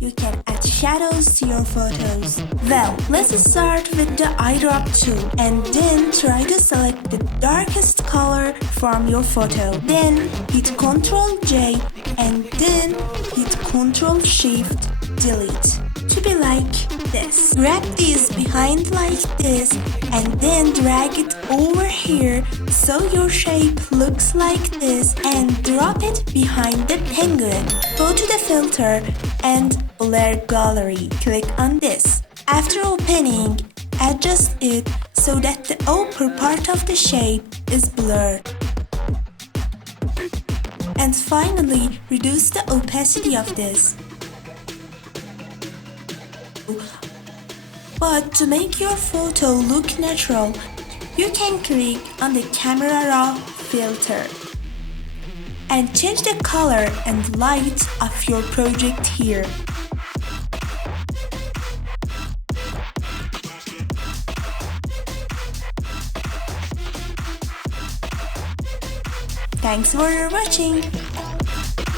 you can add shadows to your photos. Well, let's start with the eyedrop tool and then try to select the darkest color from your photo. Then hit Ctrl J and then hit Ctrl Shift Delete. To be like this. Grab this behind like this and then drag it over here so your shape looks like this and drop it behind the penguin. Go to the filter and blur gallery. Click on this. After opening, adjust it so that the upper part of the shape is blurred. And finally, reduce the opacity of this. But to make your photo look natural, you can click on the camera raw filter and change the color and light of your project here. Thanks for watching.